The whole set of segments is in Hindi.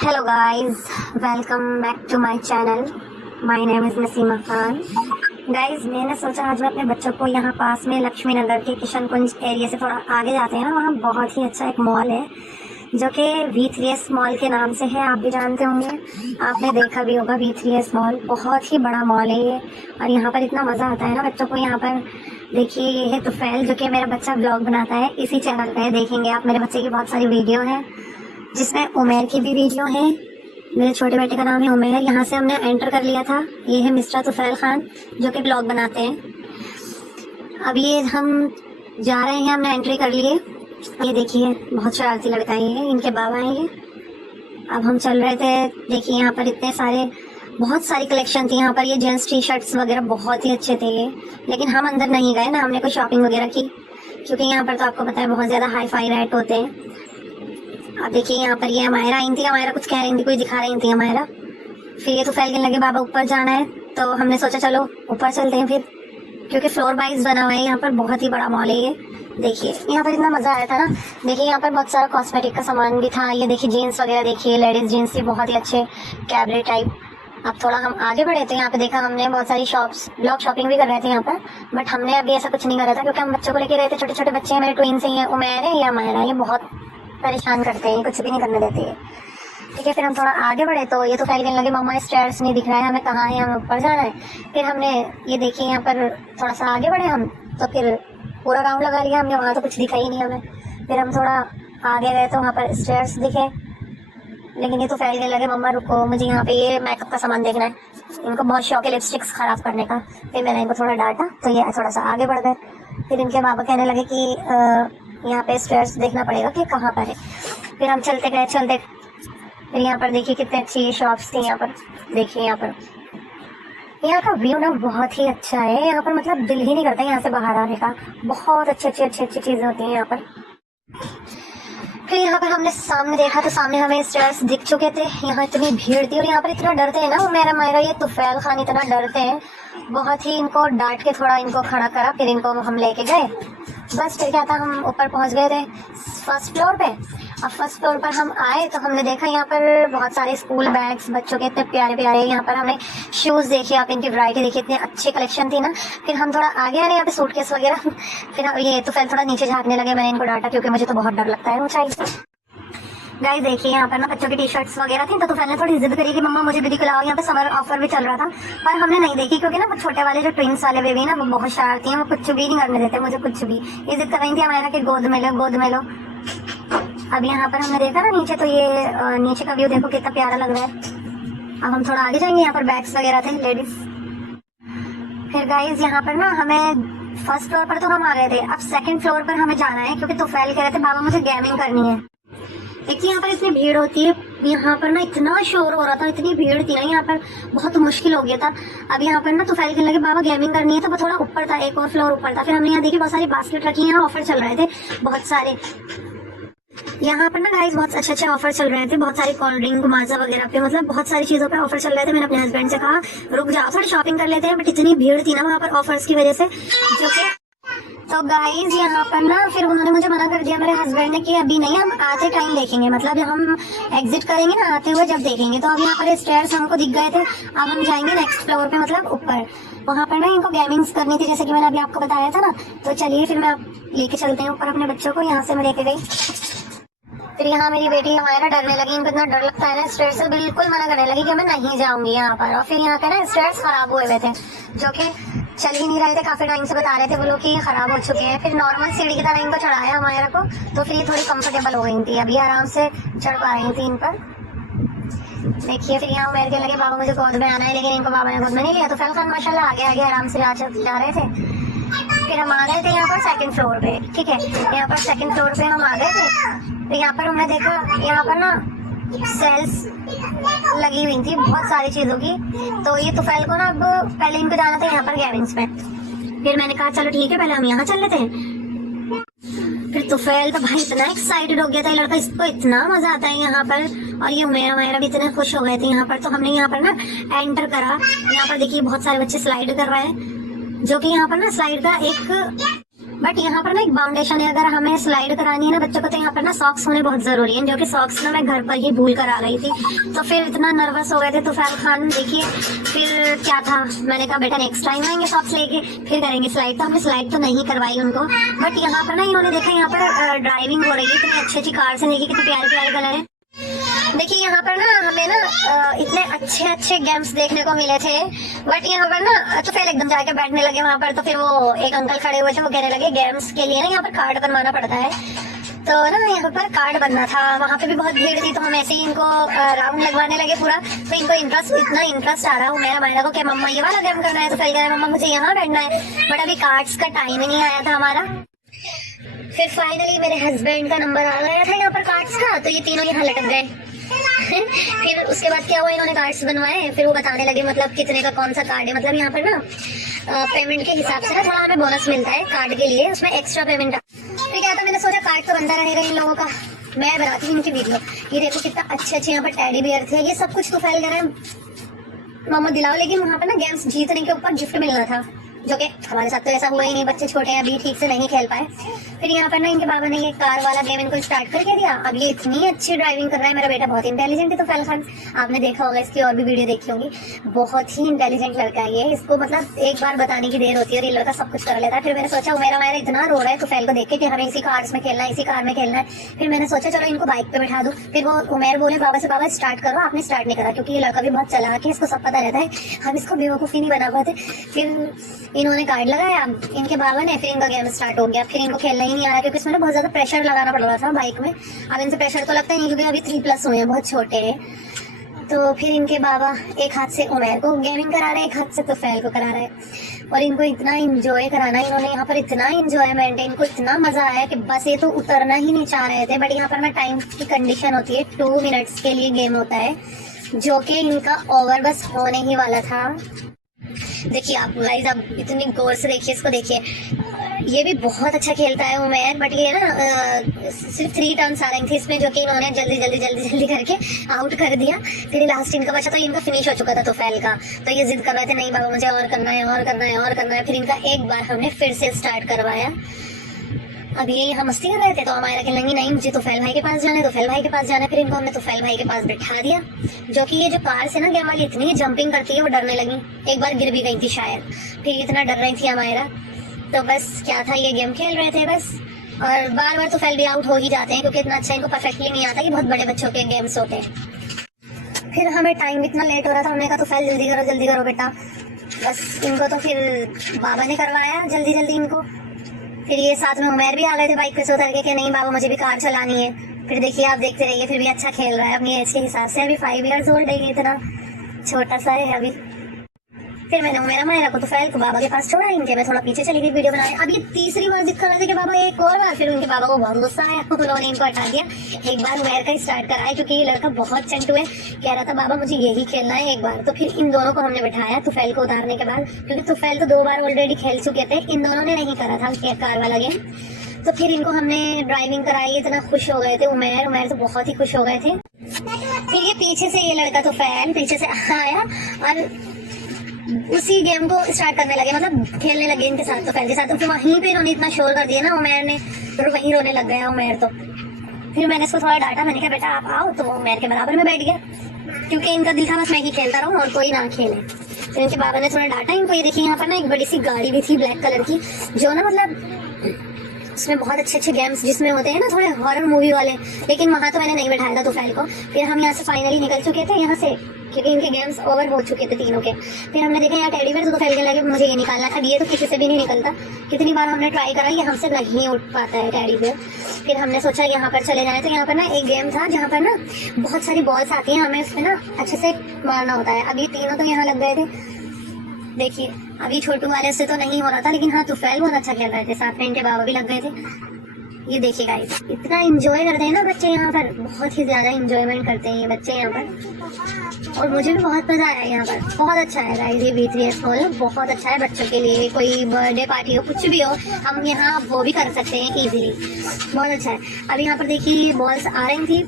Hello guys, welcome back to my channel. My name is Naseema Khan. Guys, मैंने सोचा आज मैं अपने बच्चों को यहाँ पास में लक्ष्मी नगर के किशन कुंज एरिया से थोड़ा आगे जाते हैं ना, वहाँ बहुत ही अच्छा एक मॉल है जो कि V3S मॉल के नाम से है। आप भी जानते होंगे, आपने देखा भी होगा V3S मॉल। बहुत ही बड़ा मॉल है ये, और यहाँ पर इतना मज़ा आता है ना बच्चों को। यहाँ पर देखिए, ये है तुफैल, जो कि मेरा बच्चा ब्लॉग बनाता है। इसी चैनल पे देखेंगे आप, मेरे बच्चे की बहुत सारी वीडियो हैं जिसमें उमेर की भी वीडियो है। मेरे छोटे बेटे का नाम है उमेर। यहाँ से हमने एंटर कर लिया था। ये है मिस्टर तुफैल खान जो कि ब्लॉग बनाते हैं। अब ये हम जा रहे हैं, हमने एंट्री कर लिए। ये देखिए, बहुत शरारती लड़का है, इनके बाबा हैं ये। अब हम चल रहे थे, देखिए यहाँ पर इतने सारे, बहुत सारी कलेक्शन थी यहाँ पर। ये जेंट्स टी शर्ट्स वगैरह बहुत ही अच्छे थे ये, लेकिन हम अंदर नहीं गए ना, हमने कोई शॉपिंग वगैरह की, क्योंकि यहाँ पर तो आपको पता है बहुत ज़्यादा हाई फाई रेट होते हैं। अब देखिए यहाँ पर ये हमारा आई थी, हमारा कुछ कह रही थी, कोई दिखा रही थी हमारा। फिर ये तो फैल के लगे बाबा ऊपर जाना है, तो हमने सोचा चलो ऊपर चलते हैं फिर, क्योंकि फ्लोर वाइज बना हुआ है यहाँ पर। बहुत ही बड़ा मॉल है ये। देखिए यहाँ पर इतना मजा आया था ना। देखिए यहाँ पर बहुत सारा कॉस्मेटिक का सामान भी था। ये देखिए जीन्स वगैरह, देखिए लेडीज जीन्स थी बहुत ही अच्छे, कैबरे टाइप। अब थोड़ा हम आगे बढ़े तो यहाँ पे देखा हमने बहुत सारी शॉप्स, ब्लॉक शॉपिंग भी कर रहे थे यहाँ पर। बट हमने अभी ऐसा कुछ नहीं करा था, क्योंकि हम बच्चों को लेके गए थे। छोटे छोटे बच्चे हैं, मेरे ट्विन्स हैं, उमैर है या मायरा, ये बहुत परेशान करते हैं, कुछ भी नहीं करने देते हैं। ठीक है, फिर हम थोड़ा आगे बढ़े तो ये तो फैल कहने लगे मम्मा स्टेयर्स नहीं दिख रहा है, हमें कहाँ है, हमें ऊपर जाना है। फिर हमने ये देखिए यहाँ पर थोड़ा सा आगे बढ़े हम, तो फिर पूरा राउंड लगा लिया हमने, वहाँ तो कुछ दिखा ही नहीं हमें। फिर हम थोड़ा आगे गए तो वहाँ पर स्टेयर्स दिखे, लेकिन ये तो फैल कहने लगे मम्मा रुको, मुझे यहाँ पे ये मेकअप का सामान देखना है। इनको बहुत शौक है लिपस्टिक्स खराब करने का। फिर मैंने इनको थोड़ा डांटा, तो ये थोड़ा सा आगे बढ़ गए। फिर इनके बाबा कहने लगे कि यहाँ पे स्टेयर्स देखना पड़ेगा कि कहाँ पर है। फिर हम चलते गए चलते, फिर यहाँ पर देखिए कितने अच्छी शॉप्स थी यहाँ पर। देखिए यहाँ का व्यू ना बहुत ही अच्छा है। यहाँ पर मतलब दिल ही नहीं करता यहाँ से बाहर आने का। बहुत अच्छी चीजें होती हैं यहाँ पर। फिर यहाँ पर हमने सामने देखा तो सामने हमें स्टेयर्स दिख चुके थे। यहाँ इतनी भीड़ थी और यहाँ पर इतना डरते हैं ना मेरा मायरा, ये तुफैल खान इतना डरते हैं बहुत ही। इनको डांट के थोड़ा इनको खड़ा करा, फिर इनको हम लेके गए। बस फिर क्या था, हम ऊपर पहुंच गए थे फर्स्ट फ्लोर पे। अब फर्स्ट फ्लोर पर हम आए तो हमने देखा यहाँ पर बहुत सारे स्कूल बैग्स बच्चों के, इतने प्यारे प्यारे। यहाँ पर हमने शूज देखी, आप इनकी वैरायटी देखी, इतनी अच्छी कलेक्शन थी ना। फिर हम थोड़ा आगे आए यहाँ पे सूटकेस वगैरह। फिर ये तो फिर थोड़ा नीचे झाँकने लगे, मैंने इनको डांटा क्योंकि मुझे तो बहुत डर लगता है ऊंचाई से। गाइस देखिए यहाँ पर ना बच्चों की टी शर्ट्स वगैरह थी, तो पहले थोड़ी जिद करी कि मम्मा मुझे भी दिखलाओ। यहाँ पे समर ऑफर भी चल रहा था, पर हमने नहीं देखी, क्योंकि ना छोटे वाले जो ट्विंस वाले बेबी ना वो बहुत शरारती हैं, वो कुछ भी नहीं करने देते मुझे, कुछ भी। ये जिद कर रही थी हमारा कि गोद में लो गोद में लो। अब यहाँ पर हमने देखा ना नीचे, तो ये नीचे का व्यू देखो कितना प्यारा लग रहा है। अब हम थोड़ा आगे जाएंगे, यहाँ पर बैग्स वगैरह थे लेडीज। फिर गाइज यहाँ पर ना हमें फर्स्ट फ्लोर पर तो हम आ गए थे, अब सेकंड फ्लोर पर हमें जाना है, क्योंकि तुफैल कह रहे थे बाबा मुझे गेमिंग करनी है। देखिए यहाँ पर इतनी भीड़ होती है, यहाँ पर ना इतना शोर हो रहा था, इतनी भीड़ थी ना यहाँ पर, बहुत मुश्किल हो गया था। अब यहाँ पर ना तो फैल कहने लगे बाबा गेमिंग करनी है, तो वो थोड़ा ऊपर था, एक और फ्लोर ऊपर था। फिर हमने यहाँ देखी बहुत सारी बास्केट रखी, यहाँ ऑफर चल रहे थे बहुत सारे। यहाँ पर ना गाइस बहुत अच्छे ऑफर चल रहे थे, बहुत सारी कोल्ड ड्रिंक माजा वगैरह पे, मतलब बहुत सारी चीजों पे ऑफर चल रहे थे। मैंने अपने हस्बैंड से कहा रुक जाओ थोड़ी शॉपिंग कर लेते हैं, बट इतनी भीड़ थी ना वहाँ पर ऑफर्स की वजह से, जो कि तो गाइज यहाँ पर ना फिर उन्होंने मुझे मना कर दिया, मेरे हस्बैंड ने, कि अभी नहीं, हम आते टाइम देखेंगे, मतलब हम एग्जिट करेंगे ना आते हुए जब देखेंगे। तो अब यहाँ पर स्टेयर्स हमको दिख गए थे, अब हम जाएंगे नेक्स्ट फ्लोर पे, मतलब ऊपर। वहाँ पर ना इनको गेमिंग्स करनी थी, जैसे कि मैंने अभी आपको बताया था ना। तो चलिए फिर मैं लेके चलते हैं ऊपर अपने बच्चों को। यहाँ से मैं लेके गई, फिर यहाँ मेरी बेटी हमारा डरने लगी, इनको इतना डर लगता है ना स्टेयर्स से, बिल्कुल मना करने लगी कि मैं नहीं जाऊंगी यहाँ पर। और फिर यहाँ के ना स्टेयर्स खराब हुए थे, जो कि चल ही नहीं रहे थे, काफी टाइम से बता रहे थे वो लोग कि खराब हो चुके हैं। फिर नॉर्मल सीढ़ी की तरह इनको चढ़ाया हमारा को, तो फिर ये थोड़ी कंफर्टेबल हो गई थी, अभी आराम से चढ़ पा रही थी इन पर। देखिए फिर यहाँ मेरे के लगे बाबा मुझे गोद में आना है, लेकिन इनको बाबा ने गोद में नहीं लिया। तो फैल खान माशाल्लाह आगे आगे आराम से जा रहे थे। फिर हम आ गए थे यहाँ पर सेकंड फ्लोर पे। ठीक है, यहाँ पर सेकंड फ्लोर पे हम आ गए थे। तो यहाँ पर हमने देखा यहाँ पर ना सेल्स लगी हुई थी बहुत सारी चीजों की। तो ये तुफैल को ना अब पहले इनको जाना था यहाँ पर गेमिंग्स में। फिर मैंने कहा चलो ठीक है पहले हम यहाँ चल लेते हैं। फिर तुफैल तो भाई इतना एक्साइटेड हो गया था, लड़का, इसको इतना मजा आता है यहाँ पर। और ये मेरा भी इतने खुश हो गए थे यहाँ पर। तो हमने यहाँ पर ना एंटर करा, यहाँ पर देखिए बहुत सारे बच्चे स्लाइड कर रहे हैं, जो कि यहाँ पर ना स्लाइड का एक बट यहाँ पर ना एक बाउंडेशन है, अगर हमें स्लाइड करानी है ना बच्चों को तो यहाँ पर ना सॉक्स होने बहुत जरूरी है, जो कि सॉक्स ना मैं घर पर ही भूल कर आ गई थी। तो फिर इतना नर्वस हो गए थे तुफैल खान, देखिए फिर क्या था, मैंने कहा बेटा नेक्स्ट टाइम आएंगे सॉक्स लेके फिर करेंगे स्लाइड। तो हमने स्लाइड तो नहीं करवाई उनको, बट यहाँ पर ना इन्होंने देखा यहाँ पर ड्राइविंग हो रही है, इतनी अच्छी अच्छी कार से, देखिए कितने प्यारे प्यारे कलर है। देखिए यहाँ पर ना हमें ना इतने अच्छे अच्छे गेम्स देखने को मिले थे, बट यहाँ पर ना तो फिर एकदम जाके बैठने लगे वहाँ पर। तो फिर वो एक अंकल खड़े हुए थे, वो कहने लगे गेम्स के लिए ना यहाँ पर कार्ड बनवाना पड़ता है, तो ना यहाँ पर कार्ड बनना था। वहाँ पे भी बहुत भीड़ थी, तो हम ऐसे ही इनको राउंड लगवाने लगे पूरा। तो इनको इतना इंटरेस्ट आ रहा है मेरा मायरा को कि मम्मा ये वाला गेम करना है, तो फिर कह रहे मम्मा मुझे यहाँ बैठना है, बट अभी कार्ड्स का टाइम ही नहीं आया था हमारा। फिर फाइनली मेरे हस्बैंड का नंबर आ गया था यहाँ पर कार्ड्स का, तो ये तीनों यहाँ लटक गए। फिर उसके बाद क्या हुआ, इन्होंने कार्ड्स बनवाए, फिर वो बताने लगे मतलब कितने का कौन सा कार्ड है। मतलब यहाँ पर ना पेमेंट के हिसाब से ना थोड़ा हमें बोनस मिलता है कार्ड के लिए, उसमें एक्स्ट्रा पेमेंट। फिर क्या था, मैंने सोचा कार्ड तो बनता रहेगा इन लोगों का, मैं बनाती हूँ इनकी वीडियो। ये देखो कितना अच्छे अच्छे यहाँ पर टेडी बियर थे, ये सब कुछ तो फैल गया है मामा दिलाओ। लेकिन वहाँ पर ना गेम्स जीतने के ऊपर गिफ्ट मिलना था, जो कि हमारे साथ तो ऐसा हुआ ही नहीं, बच्चे छोटे हैं अभी ठीक से नहीं खेल पाए। फिर यहाँ पर ना इनके बाबा ने ये कार वाला गेम इनको स्टार्ट करके दिया। अब ये इतनी अच्छी ड्राइविंग कर रहा है, मेरा बेटा बहुत इंटेलिजेंट है। तो फैल खान आपने देखा होगा, इसकी और भी वीडियो देखी होगी, बहुत ही इंटेलिजेंट लड़का है ये। इसको मतलब एक बार बताने की देर होती है और ये लड़का सब कुछ कर लेता है। फिर मैंने सोचा मेरा मायरा इतना रो रहा है तो फैल को देख के कि हमें इसी कार्स में खेलना है, इसी कार में खेलना है। फिर मैंने सोचा चलो इनको बाइक पे बैठा दूं। फिर वो उमेर बोले बाबा से बाबा स्टार्ट करो, आपने स्टार्ट नहीं करा, क्योंकि ये लड़का भी बहुत चालाक है, इसको सब पता रहता है, हम इसको बेवकूफ़ी नहीं बना पाते। फिर इन्होंने कार्ड लगाया इनके बाबा ने, फिर इनका गेम स्टार्ट हो गया। फिर इनको खेलना ही नहीं आ रहा, क्योंकि इसमें बहुत ज्यादा प्रेशर लगाना पड़ रहा था बाइक में। अब इनसे प्रेशर तो लगता ही नहीं, क्योंकि अभी 3+ हुए हैं, बहुत छोटे हैं। तो फिर इनके बाबा एक हाथ से उमेर को गेमिंग करा रहे हैं, एक हाथ से तुफैल को करा रहे हैं, और इनको इतना इंजॉय कराना इन्होंने यहाँ पर, इतना इंजॉयमेंट है, इनको इतना मजा आया कि बस ये तो उतरना ही नहीं चाह रहे थे। बट यहाँ पर ना टाइम की कंडीशन होती है, 2 मिनट्स के लिए गेम होता है, जो कि इनका ओवर बस होने ही वाला था। देखिए आप गाइस, अब इतनी गौर से देखिए इसको, देखिए ये भी बहुत अच्छा खेलता है उमेर, बट ये ना सिर्फ 3 टर्न्स आ रही थी इसमें, जो कि इन्होंने जल्दी जल्दी जल्दी जल्दी करके आउट कर दिया। फिर लास्ट इनका बचा, तो इनका फिनिश हो चुका था तुफैल का। तो ये जिद कर रहे थे नहीं बाबा मुझे और करना है, और करना है, और करना है। फिर इनका एक बार हमने फिर से स्टार्ट करवाया। अब ये यहाँ मस्ती कर रहे थे, तो हमारा कहलेंगे नहीं मुझे तुफैल भाई के पास जाना है, तुफैल भाई के पास जाना है। फिर इनको हमने तुफैल भाई के पास बैठा दिया, जो कि ये जो कार से ना गेम वाली इतनी जंपिंग करती है, वो डरने लगी। एक बार गिर भी गई थी शायद, फिर इतना डर रही थी हमारा। तो बस क्या था, ये गेम खेल रहे थे बस, और बार बार तुफैल भी आउट हो ही जाते हैं, क्योंकि इतना अच्छा इनको परफेक्टली नहीं आता, कि बहुत बड़े बच्चों के गेम्स होते हैं। फिर हमें टाइम इतना लेट हो रहा था, हमने कहा तुफैल जल्दी करो बेटा। बस इनको तो फिर बाबा ने करवाया जल्दी जल्दी इनको। फिर ये साथ में उमेर भी आ गए थे बाइक पे से उतर के कि नहीं बाबा मुझे भी कार चलानी है। फिर देखिए आप देखते रहिए, फिर भी अच्छा खेल रहा है अपनी एज के हिसाब से। अभी 5 इयर्स ओल्ड है, इतना छोटा सा है अभी। फिर मैंने मेरा मायरा को तुफैल को बाबा के पास छोड़ा, इनके मैं थोड़ा पीछे चली गई वीडियो बनाने। अब ये तीसरी बार जिद कर रहे थे कि बाबा एक और बार। फिर उनके बाबा को बहुत गुस्सा आया, उन्होंने इनको हटा दिया। एक बार उमेर का स्टार्ट कराया, क्योंकि ये लड़का बहुत चंटू है, कह रहा था बाबा मुझे यही खेलना है एक बार। तो फिर इन दोनों को हमने बैठाया तुफैल को उतारने के बाद, क्योंकि तुफैल तो 2 बार ऑलरेडी खेल चुके थे, इन दोनों ने नहीं करा था कार वाला गेम। तो फिर इनको हमने ड्राइविंग कराई, इतना खुश हो गए थे उमेर तो बहुत ही खुश हो गए थे। फिर ये पीछे से ये लड़का तुफैल पीछे से आया और उसी गेम को स्टार्ट करने लगे, मतलब खेलने लगे इनके साथ तुफैल के साथ। तो फिर वहीं पे इन्होंने इतना शोर कर दिया ना उमेर ने, तो वहीं रोने लग गया उमेर। तो फिर मैंने इसको थोड़ा डांटा, मैंने कहा बेटा आप आओ, तो वो उमेर के बराबर में बैठ गया, क्योंकि इनका दिल था बस मैं ही खेलता रहूँ और कोई ना खेले। फिर इनके बाबा ने थोड़ा डांटा इनको। ये देखिए यहाँ पर ना एक बड़ी सी गाड़ी भी थी ब्लैक कलर की, जो ना मतलब उसमें बहुत अच्छे अच्छे गेम्स जिसमें होते हैं ना थोड़े हॉरर मूवी वाले, लेकिन वहाँ तो मैंने नहीं बैठाया था तुफैल को। फिर हम यहाँ से फाइनली निकल चुके थे यहाँ से, क्योंकि इनके गेम्स ओवर हो चुके थे तीनों के। फिर हमने देखा यहाँ टेडी बेयर, तो फैल के लगे मुझे ये निकालना था। ये तो किसी से भी नहीं निकलता, कितनी बार हमने ट्राई करा, ये हमसे नहीं उठ पाता है टेडी बेयर। फिर हमने सोचा यहाँ पर चले जाए, तो यहाँ पर ना एक गेम था जहाँ पर ना बहुत सारी बॉल्स आती हैं, हमें उसमें ना अच्छे से मारना होता है। अब ये तीनों तो यहाँ लग गए थे, देखिए अभी छोटू वाले से तो नहीं हो रहा था, लेकिन हाँ तुफैल बहुत अच्छा खेल रहे थे, साथ में इनके बाबा भी लग गए थे। ये देखिए गाइस, इतना एंजॉय करते हैं ना बच्चे यहाँ पर, बहुत ही ज्यादा एंजॉयमेंट करते हैं ये बच्चे यहाँ पर, और मुझे भी बहुत मजा आया यहाँ पर। बहुत अच्छा है गाइस, ये V3S मॉल बहुत अच्छा है बच्चों के लिए, कोई बर्थडे पार्टी हो कुछ भी हो, हम यहाँ वो भी कर सकते हैं इजीली, बहुत अच्छा है। अभी यहाँ पर देखिए ये बॉल्स आ रही थी,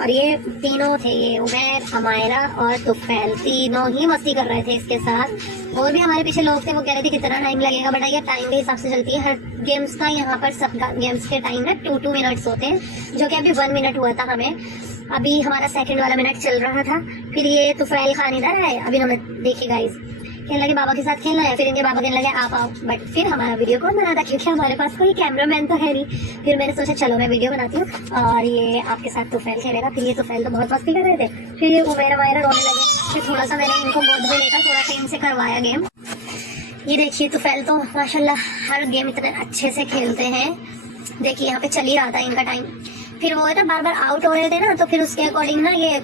और ये तीनों थे, ये उमैर, हमायरा और तुफैल, तीनों ही मस्ती कर रहे थे इसके साथ। और भी हमारे पीछे लोग थे, वो कह रहे थे कितना टाइम लगेगा, बट ये टाइम के हिसाब से चलती है हर गेम्स का। यहाँ पर सब गेम्स के टाइम ना 2-2 मिनट्स होते हैं, जो कि अभी 1 मिनट हुआ था हमें। अभी हमारा सेकंड वाला मिनट चल रहा था। फिर ये तुफैल खान इधर है, अभी हमें देखिए गाइस, कहने लगे बाबा के साथ खेलना है। फिर इनके बाबा कहने लगे आप आओ, बट फिर हमारा वीडियो कौन बनाता, क्योंकि हमारे पास कोई कैमरामैन तो है नहीं। फिर मैंने सोचा चलो मैं वीडियो बनाती हूँ और ये आपके साथ तुफैल खेलेगा। फिर ये तुफैल तो बहुत मस्ती कर रहे थे, फिर ये उमैर रोने लगे। फिर थोड़ा सा मैंने इनको गोद में लेकर थोड़ा सा इनसे करवाया गेम। ये देखिए तुफैल तो माशाल्लाह हर गेम इतने अच्छे से खेलते हैं। देखिए यहाँ पे चल ही रहा था इनका टाइम। फिर वो है ना बार बार आउट हो रहे थे ना, तो फिर उसके अकॉर्डिंग ना ये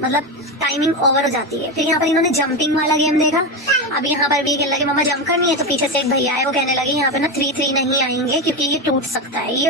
मतलब टाइमिंग ओवर हो जाती है। फिर यहाँ पर इन्होंने जंपिंग वाला गेम देखा। अब यहाँ पर भी कहने लगे मम्मा जंप करनी है, तो पीछे से एक भैया है, वो कहने लगे यहाँ पर ना 3-3 नहीं आएंगे क्योंकि ये टूट सकता है, ये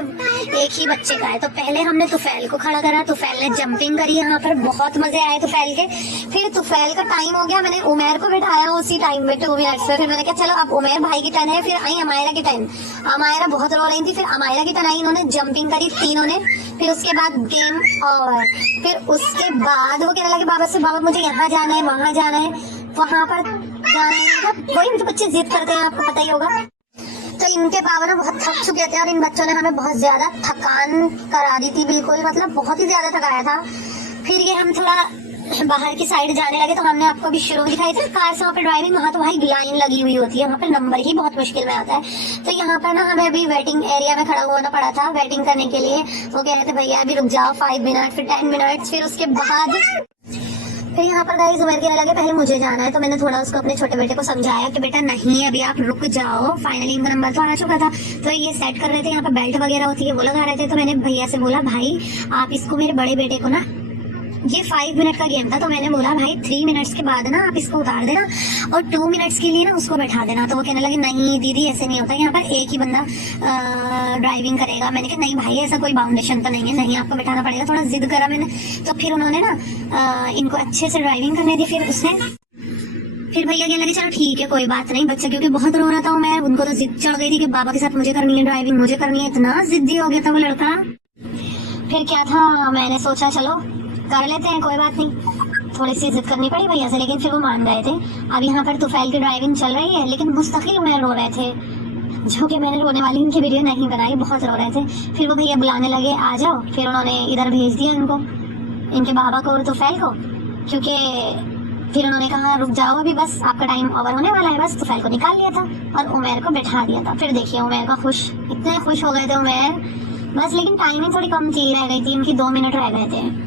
एक ही बच्चे का है। तो पहले हमने तुफैल को खड़ा करा, तुफैल ने जंपिंग करी, यहाँ पर बहुत मजे आए तुफैल के। फिर तुफैल का टाइम हो गया, मैंने उमैर को बिठाया उसी टाइम में 2 मिनट से। फिर मैंने कहा चलो अब उमैर भाई की टर्न है। फिर आई अमायरा की टर्न, अमायरा बहुत रो रही थी। फिर अमायरा की टर्न आई, इन्होंने जंपिंग करी तीनों ने। फिर उसके बाद गेम और फिर उसके बाद वो कहने लगे बाबा से बाबा मुझे यहाँ जाना है, वहां जाना है, वहां पर जाना है। वही भी तो बच्चे जिद करते हैं, आपको पता ही होगा। तो इनके पापा ना बहुत थक चुके थे और इन बच्चों ने हमें बहुत ज्यादा थकान करा दी थी, बिल्कुल मतलब बहुत ही ज्यादा थकाया था। फिर ये हम थोड़ा बाहर की साइड जाने लगे, तो हमने आपको भी शुरू दिखाई थी कार से वहाँ पे ड्राइविंग, वहाँ तो भाई लाइन लगी हुई होती है, वहाँ पे नंबर ही बहुत मुश्किल में आता है। तो यहाँ पर ना हमें अभी वेटिंग एरिया में खड़ा होना पड़ा था वेटिंग करने के लिए। वो कह रहे थे भैया अभी रुक जाओ 5 मिनट, फिर 10 मिनट, फिर उसके बाद फिर यहाँ पर गाइस उमर कहने लगे पहले मुझे जाना है। तो मैंने थोड़ा उसको अपने छोटे बेटे को समझाया कि बेटा नहीं अभी आप रुक जाओ। फाइनली इनका नंबर तो आ चुका था, तो ये सेट कर रहे थे, यहाँ पर बेल्ट वगैरह होती है वो लगा रहे थे। तो मैंने भैया से बोला भाई आप इसको, मेरे बड़े बेटे को ना, ये 5 मिनट का गेम था, तो मैंने बोला भाई 3 मिनट्स के बाद ना आप इसको उतार देना और 2 मिनट्स के लिए ना उसको बैठा देना। तो वो कहने लगे नहीं दीदी ऐसे नहीं होता, यहाँ पर एक ही बंदा ड्राइविंग करेगा। मैंने कहा नहीं भाई ऐसा कोई बाउंडेशन तो नहीं है, नहीं आपको बैठाना पड़ेगा। थोड़ा जिद करा मैंने, तो फिर उन्होंने ना इनको अच्छे से ड्राइविंग करने दी। फिर भैया कहने लगे चलो ठीक है कोई बात नहीं। बच्चा क्योंकि बहुत रो रहा था मैं, उनको तो जिद चढ़ गई थी कि बाबा के साथ मुझे करनी है ड्राइविंग, मुझे करनी है, इतना जिद्दी हो गया था वो लड़का। फिर क्या था, मैंने सोचा चलो कर लेते हैं कोई बात नहीं, थोड़ी सी जिद करनी पड़ी भैया से, लेकिन फिर वो मान गए थे। अब यहाँ पर तुफैल की ड्राइविंग चल रही है, लेकिन मुस्तकिल में रो रहे थे, जो कि मैंने रोने वाली उनकी वीडियो नहीं बनाई, बहुत रो रहे थे। फिर वो भैया बुलाने लगे आ जाओ, फिर उन्होंने इधर भेज दिया इनको, इनके बाबा को और तुफैल को, क्योंकि फिर उन्होंने कहा रुक जाओ अभी बस आपका टाइम ओवर होने वाला है। बस तुफैल को निकाल लिया था और उमैर को बैठा दिया था। फिर देखिए उमैर का खुश, इतने खुश हो गए थे उमैर बस, लेकिन टाइमिंग थोड़ी कम थी, रह गई थी इनकी 2 मिनट रह गए थे।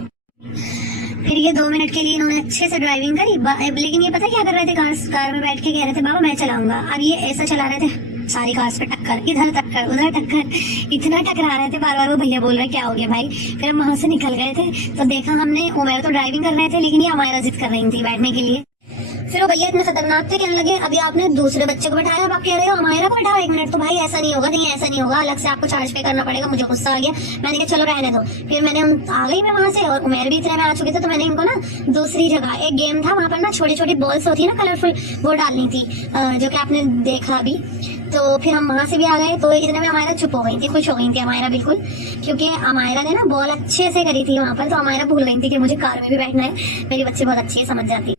फिर ये 2 मिनट के लिए इन्होंने अच्छे से ड्राइविंग करी, लेकिन ये पता क्या कर रहे थे, कार में बैठ के कह रहे थे बाबा मैं चलाऊंगा। अब ये ऐसा चला रहे थे सारी कार्स पे टक्कर, इधर टक्कर उधर टक्कर, इतना टकरा रहे थे, बार बार वो भैया बोल रहे क्या हो गया भाई। फिर हम वहां से निकल गए थे, तो देखा हमने उमैर तो ड्राइविंग कर रहे थे, लेकिन ये हमारा जिद कर रही थी बैठने के लिए। फिर वो भैया इतने खतरनाक थे, कहने लगे अभी आपने दूसरे बच्चे को बैठाया, अब आप कह रहे हो हमारा को बैठाओ 1 मिनट। तो भाई ऐसा नहीं होगा, नहीं ऐसा नहीं होगा, अलग से आपको चार्ज पे करना पड़ेगा। मुझे गुस्सा आ गया, मैंने कहा चलो रहने दो। फिर मैंने आ गई मैं वहां से, और उमैर भी इतने में आ चुके थे, तो मैंने इनको ना दूसरी जगह एक गेम था, वहां पर ना छोटी छोटी बॉल्स होती है ना कलरफुल, वो डालनी थी, जो कि आपने देखा अभी। तो फिर हम वहां से भी आ गए, तो इतने में अमायरा चुप हो गई थी, खुश हो गई थी अमायरा बिल्कुल, क्योंकि अमायरा ने ना बॉल अच्छे से करी थी वहां पर। तो अमायरा भूल गई थी कि मुझे कार में भी बैठना है, मेरी बच्ची बहुत अच्छी है समझ जाती।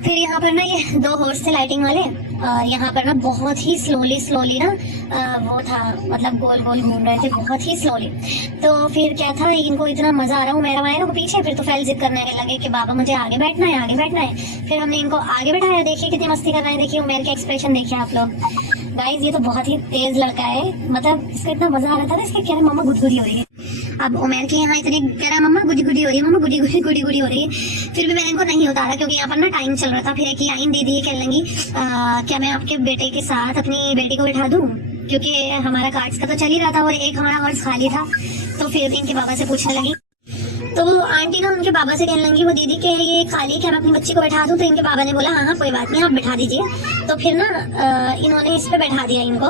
फिर यहाँ पर ना ये 2 हॉर्स थे लाइटिंग वाले, और यहाँ पर ना बहुत ही स्लोली ना वो था, मतलब गोल गोल घूम रहे थे बहुत ही स्लोली। तो फिर क्या था, इनको इतना मजा आ रहा हूँ मेरा को पीछे। फिर तो फैल जिद करने लगे कि बाबा मुझे आगे बैठना है, आगे बैठना है। फिर हमने इनको आगे बैठाया, देखिए कितनी मस्ती कर रहे हैं, देखिए उमैर के एक्सप्रेशन देखिए आप लोग। गाइस ये तो बहुत ही तेज लड़का है, मतलब इसको इतना मजा आ रहा था ना, इसके कह रहे मम्मा गुदगुदी हो रही है। अब उमैर के यहाँ इतनी कह रहा मम्मा गुड़ी गुड़ी हो रही है, मम्मा गुड़ी गुड़ी गुड़ी गुड़ी हो रही है। फिर भी मैंने इनको नहीं उतारा, क्योंकि यहाँ पर ना टाइम चल रहा था। फिर एक लाइन दे दी, कहने लगी क्या मैं आपके बेटे के साथ अपनी बेटी को बैठा दूं, क्योंकि हमारा कार्ड्स का तो चल ही रहा था और एक हमारा हॉर्स खाली था। तो फिर इनके बाबा से पूछने लगी, तो वो आंटी ना उनके बाबा से कहने लगी वो दीदी के ये खाली, क्या मैं अपनी बच्ची को बैठा दूं। तो इनके बाबा ने बोला हाँ हाँ कोई बात नहीं आप बैठा दीजिए। तो फिर ना इन्होंने इस पे बैठा दिया इनको,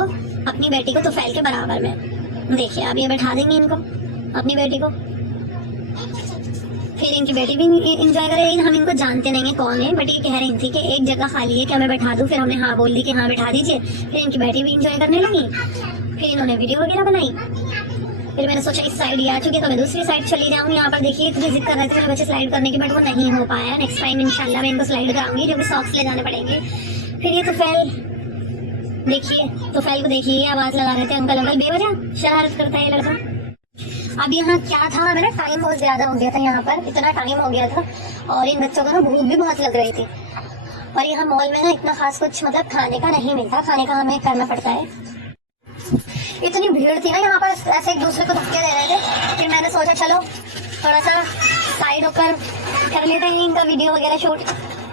अपनी बेटी को तुफैल के बराबर में। देखिए अब ये बैठा देंगे इनको अपनी बेटी को, फिर इनकी बेटी भी इंजॉय करे। लेकिन हम इनको जानते नहीं है कौन है, बट ये कह रही थी कि एक जगह खाली है, क्या मैं बैठा दूं। फिर हमने हाँ बोल दी कि हाँ बैठा दीजिए। फिर इनकी बेटी भी इंजॉय करने लगी, फिर इन्होंने वीडियो वगैरह बनाई। फिर मैंने सोचा इस साइड ही आ चुकी तो मैं दूसरी साइड चली जाऊँ। यहाँ पर देखिए इतनी जिद कर रहे थे मेरे बच्चे स्लाइड करने की, बट वो नहीं हो पाया। नेक्स्ट टाइम इंशाल्लाह मैं इनको स्लाइड कराऊंगी, जो कि सॉक्स ले जाने पड़ेंगे। फिर ये तुफैल देखिए, तुफैल को देखिए आवाज लगा रहे थे अंकल अंकल, बेवजह शरारत करता है ये लड़का। अब यहाँ क्या था, मेरा टाइम बहुत ज्यादा हो गया था, यहाँ पर इतना टाइम हो गया था और इन बच्चों को ना भूख भी बहुत लग रही थी। और यहाँ मॉल में ना इतना खास कुछ मतलब खाने का नहीं मिलता, खाने का हमें करना पड़ता है। इतनी भीड़ थी ना यहाँ पर, ऐसे एक दूसरे को धक्के दे रहे थे। फिर मैंने सोचा चलो थोड़ा सा साइड होकर कर लेते हैं इनका वीडियो वगैरह शूट।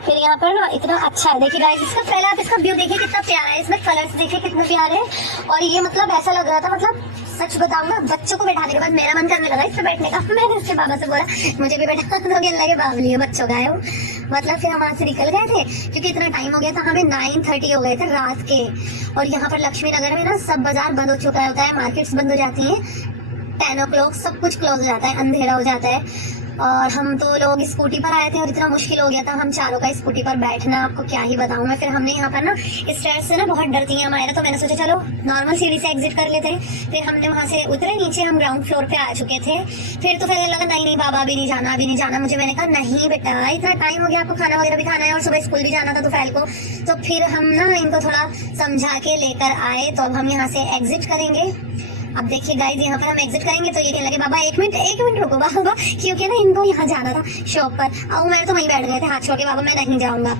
फिर यहाँ पर ना इतना अच्छा है, देखिए गाइस इसका पहले आप इसका व्यू देखिए कितना प्यारा है, इसमें कलर्स देखिए कितने प्यारे हैं। और ये मतलब ऐसा लग रहा था, मतलब सच बताऊं ना, बच्चों को बैठाने के बाद मेरा मन करने लगा इस पे बैठने का। मैंने उसके बाबा से बोला मुझे भी बैठा दो, अल्लाह के बाबली है बच्चों का है वो। मतलब फिर हम वहां से निकल गए थे क्योंकि इतना टाइम हो गया था, हमें 9:30 हो गए थे रात के। और यहाँ पर लक्ष्मी नगर में ना सब बाजार बंद हो चुका होता है, मार्केट्स बंद हो जाती है, 10 o'clock सब कुछ क्लोज हो जाता है, अंधेरा हो जाता है। और हम तो लोग स्कूटी पर आए थे और इतना मुश्किल हो गया था हम चारों का स्कूटी पर बैठना, आपको क्या ही बताऊं मैं। फिर हमने यहाँ पर ना स्टेयर्स से ना बहुत डरती हैं हमारे, तो मैंने सोचा चलो नॉर्मल सीढ़ी से एग्जिट कर लेते हैं। फिर हमने वहां से उतरे, नीचे हम ग्राउंड फ्लोर पे आ चुके थे। फिर तो फिर लगा नहीं नहीं बाबा अभी नहीं जाना, अभी नहीं जाना मुझे। मैंने कहा नहीं बेटा इतना टाइम हो गया, आपको खाना वगैरह भी खाना है और सुबह स्कूल भी जाना था दोपहर को। तो फिर हम ना इनको थोड़ा समझा के लेकर आए। तो अब हम यहाँ से एग्जिट करेंगे। अब देखिए गाइस यहाँ पर हम एग्जिट करेंगे तो ये कहने लगे बाबा एक मिनट रुको बाबा, क्योंकि ना इनको यहाँ जाना था शॉप पर। और मैं तो वहीं बैठ गए थे हाथ छोड़ के, बाबा मैं नहीं जाऊंगा।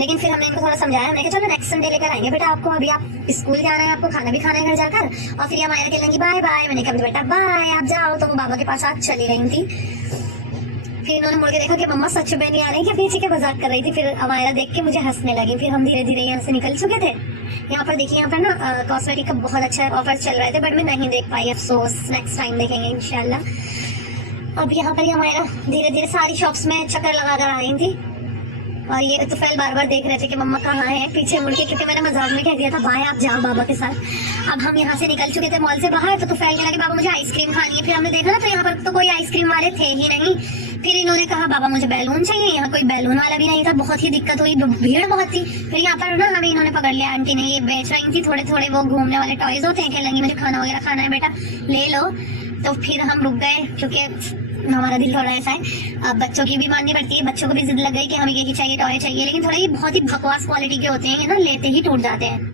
लेकिन फिर हमने इनको थोड़ा समझाया, हमने कहा चलो नेक्स्ट संडे लेकर आएंगे बेटा आपको, अभी आप स्कूल जाना है, आपको खाना भी खाना है घर जाकर। और फिर हमारे कहलेंगी बाय बाय, मैंने कहा बेटा बाय आप जाओ। तो वो बाबा के पास आज चली रही थी। फिर इन्होंने मुड़ के देखा कि मम्मा सच में नहीं आ रही, क्या पीछे के मजाक कर रही थी। फिर हमारा देख के मुझे हंसने लगी। फिर हम धीरे धीरे यहाँ से निकल चुके थे। यहाँ पर देखिए यहाँ पर ना कॉस्मेटिक का बहुत अच्छा ऑफर चल रहे थे, बट मैं नहीं देख पाई, अफसोस। नेक्स्ट टाइम देखेंगे इंशाल्लाह। अब यहाँ पर हमारा धीरे धीरे सारी शॉप्स में चक्कर लगा कर आ रही थी। और ये तुफैल बार बार देख रहे थे कि मम्मा कहाँ है, पीछे मुड़ के, क्योंकि मैंने मजाक में कह दिया था भाई आप जाओ बाबा के साथ। अब हम यहाँ से निकल चुके थे मॉल से बाहर, तो तुफैल के लगे बाबा मुझे आइसक्रीम खानी है। फिर हमने देखा ना तो यहाँ पर तो कोई आइसक्रीम वाले थे ही नहीं। फिर इन्होंने कहा बाबा मुझे बैलून चाहिए, यहाँ कोई बैलून वाला भी नहीं था, बहुत ही दिक्कत हुई, भीड़ बहुत थी। फिर यहाँ पर ना हमें इन्होंने पकड़ लिया, आंटी ने ये बेच रही थी थोड़े थोड़े वो घूमने वाले टॉयज होते हैं, कहने मुझे खाना वगैरह खाना है बेटा ले लो। तो फिर हम रुक गए क्योंकि हमारा दिल थोड़ा ऐसा है, अब बच्चों की भी माननी पड़ती है, बच्चों को भी जिद लग गई कि हमें ये चाहिए टॉय चाहिए। लेकिन थोड़ा ये बहुत ही बकवास क्वालिटी के होते हैं ना, लेते ही टूट जाते हैं।